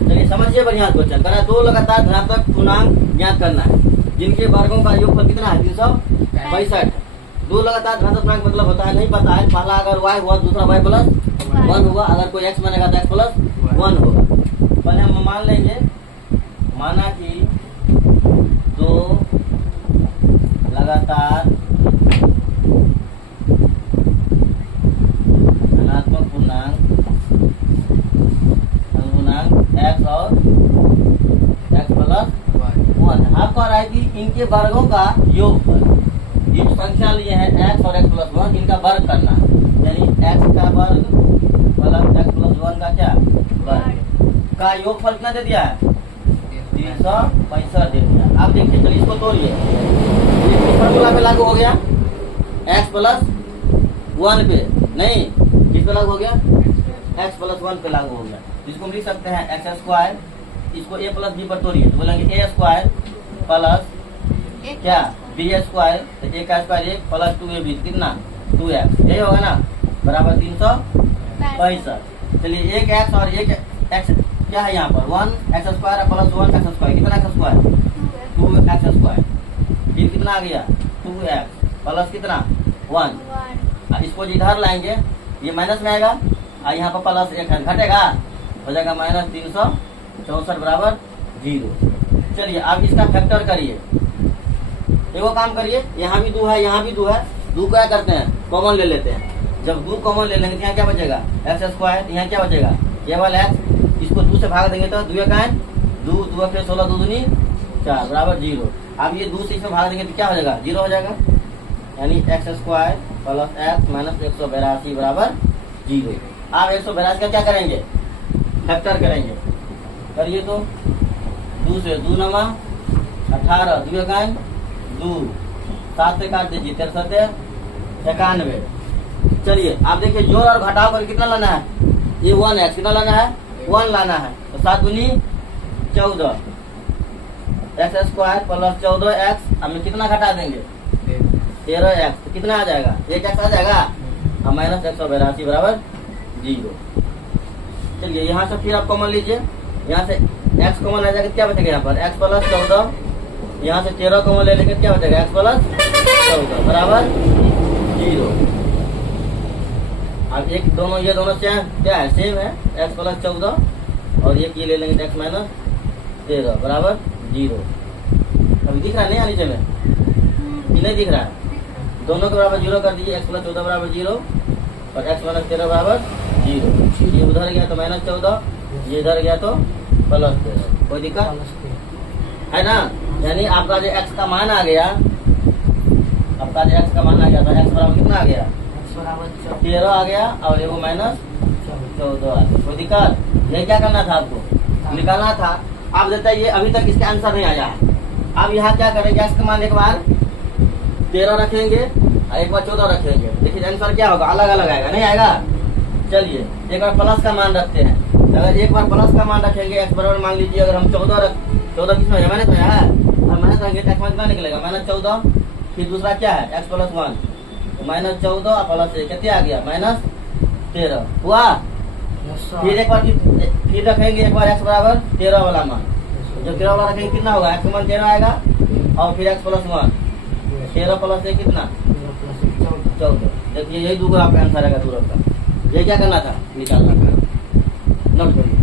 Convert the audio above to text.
चलिए समझिए बढ़िया क्वेश्चन करा। दो लगातार धनात्मक पूर्णांक ज्ञात करना है जिनके वर्गों का योगफल कितना है 365। दो लगातार धनात्मक पूर्णांक मतलब होता है नहीं पता है, पहला अगर y हुआ दूसरा y प्लस 1 होगा, अगर कोई x बनेगा तो x प्लस 1 होगा। पहले हम मान लेंगे, माना कि दो लगातार धनात्मक पूर्णांक x और x प्लस 1 आपको आ रहा है कि इनके वर्गों का योगफल, ये जो संख्या लिए है x और x प्लस 1 इनका वर्ग करना है, यानी x का वर्ग प्लस x प्लस 1 का क्या वर्ग का योगफल कितना दे दिया है 365 दे दिया। आप देखिए चलिए इसको तोड़िए, ये फॉर्मूला पे लागू हो गया x प्लस 1 पे, नहीं किस पे लागू हो गया x प्लस 1 पे लागू हो गया। इसको हम लिख सकते हैं एक्स स्क्वायर, इसको a प्लस बी पर तोड़िए तो बोलेंगे a स्क्वायर प्लस क्या बी स्क्वायर, तो a का स्क्वायर 1 प्लस 2ab कितना 2x, यही होगा ना बराबर 365। चलिए एक x और एक x क्या है यहाँ पर 1 x square plus 1 x square, कितना x स्क्वायर 2x स्क्वायर, फिर कितना आ गया 2x प्लस कितना 1। इसको इधर लाएंगे ये माइनस में आएगा और यहाँ पर प्लस 1 है, घटेगा हो जाएगा माइनस 364 बराबर 0। चलिए अब इसका फैक्टर करिए, देखो काम करिए, यहाँ भी 2 है यहाँ भी 2 है, 2 क्या करते हैं कॉमन ले लेते हैं, जब 2 कॉमन ले लेंगे तो यहाँ क्या बचेगा एक्स स्क्वायर, यहाँ क्या बचेगा केवल x, इसको 2 से भाग देंगे तो 2 का है 2 2 फिर 16 2 दूनी 4 बराबर 0। अब ये 2 से इसमें भाग देंगे तो क्या हो जाएगा 0 हो जाएगा, यानी x square plus x minus 182 बराबर 0। आप 182 का क्या करेंगे फैक्टर करेंगे, करिए तो 2 से 2 नमा 18 2 का 2 7 से काट दीजिए 63 91। चलिए आप देखिए जोड़ और घटाव कर कितना लाना है, ये 1x कितना लाना है 1 लाना है, तो 7 दूनी 14 एक्स स्क्वायर प्लस 14x, अब कितना घटा देंगे 13x, तो कितना आ जाएगा 1x आ जाएगा और माइनस 182 बराबर 0। चलिए यहाँ से फिर आप कॉमन लीजिए, यहाँ से x कॉमन आ जाएगा क्या बचेगा यहाँ पर x प्लस 14, यहाँ से 13 कॉमन ले लेंगे क्या बचेगा x प्लस 14 बराबर 0। अब एक दोनों ये दोनों क्या है सेम है x प्लस 14 और एक ये ले लेंगे x माइनस 13 बराबर 0। अभी दिख रहा है नहीं नीचे में कि नहीं दिख रहा है, दोनों के बराबर 0 कर दीजिए, x प्लस 14 बराबर 0 और x माइनस 13 बराबर 0। ये उधर गया तो माइनस 14, ये इधर गया तो प्लस 13, कोई दिक्कत है ना। यानी आपका जो x का मान आ गया, आपका जो x का मान आ गया था x बराबर कितना आ गया 13 आ गया और वो माइनस 14 आ गया, कोई दिक्कत। ये क्या करना था आपको निकालना था। आप देता ये अभी तक इसका आंसर नहीं आया है, अब यहाँ क्या करेंगे x का मान एक बार 13 रखेंगे और एक बार 14 रखेंगे, देखिए आंसर क्या होगा अलग अलग आएगा नहीं आएगा। चलिए एक बार प्लस का मान रखते हैं, अगर एक बार प्लस का मान रखेंगे x बराबर मान लीजिए अगर हम 14 किसमें है माइनस में है, हम माइनस रखेंगे तो x कितना निकलेगा माइनस 14, फिर दूसरा क्या है x प्लस 1 तो माइनस 14 और प्लस 1 कितना आ गया माइनस 13 हुआ। फिर एक बार फिर रखेंगे एक बार x बराबर 13 वाला मान, जब 13 वाला रखेंगे कितना होगा x का मान 13 आएगा और फिर x प्लस 1 13 प्लस 1 कितना 14। देखिए यही दूसरा आपका आंसर आएगा दूर का। ये क्या करना था निकालना था, नोट करिए।